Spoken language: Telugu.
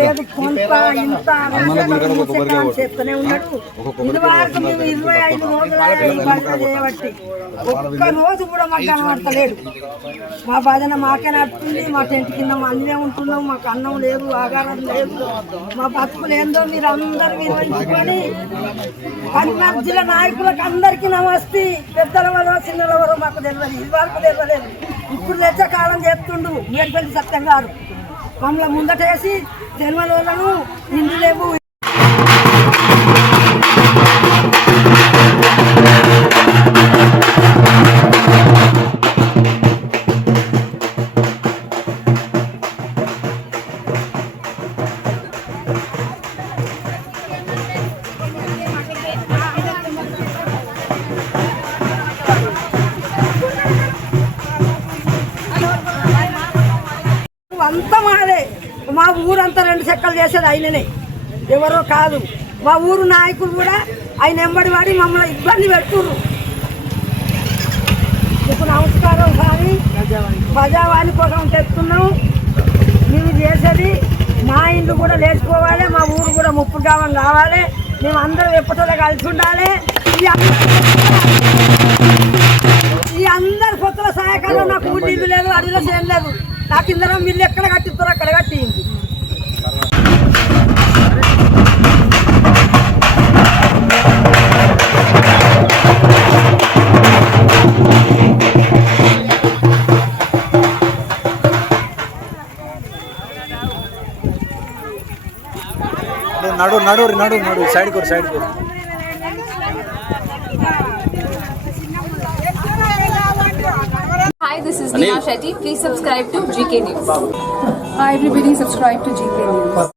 లేదు కొంత ఇంత చెప్తూనే ఉన్నాడు. ఇది వరకు మేము 25 రోజులు చేయబట్టి ఒక్క రోజు కూడా మాకు కనబడతలేడు. మా భజన మాకే నడుస్తుంది. మా టెంట్ కింద మందినే ఉంటున్నాం. మాకు అన్నం లేదు, ఆహారం లేదు. మా బతుకులు ఏందో మీరు అందరు వినిపించుకొని పల్నాడు జిల్లా నాయకులకు అందరికీ నమస్తే. పెద్దలవరో చిన్నలవరో మాకు తెలియదు, ఇది వరకు తెలియలేదు. ఇప్పుడు తెచ్చే కాలం చేస్తుండు మేడిపల్లి సత్యం గారు. మమ్మల్ని ముందటేసి జన్మలను ఇండ్లు లేవు. అంతా మాదే. మా ఊరంతా 2 చెక్కలు చేసేది ఆయననే, ఎవరో కాదు. మా ఊరు నాయకులు కూడా ఆయన వెంబడి వాడి మమ్మల్ని ఇబ్బంది పెడుతుర్రు. మీకు నమస్కారం సారి. ప్రజావాణి కోసం తెస్తున్నాం. మేము చేసేది మా ఇండ్లు కూడా లేచిపోవాలి, మా ఊరు కూడా ముప్పు కావాలి. మేము అందరం ఎప్పటిలో కలిసి ఉండాలి. ఈ అందరు కొత్తల సహాయకాలం నాకు ఊరి ఇల్లు లేదు, అడిలో చేయలేదు. నాకు ఇందరం వీళ్ళు ఎక్కడ కట్టిస్తారో అక్కడ కట్టింది. నడు నడు నడు నడు సైడ్ కోరు సైడ్ కోరు. Hi, this is Neha Shetty. Please subscribe to GK News. Hi everybody, subscribe to GK News.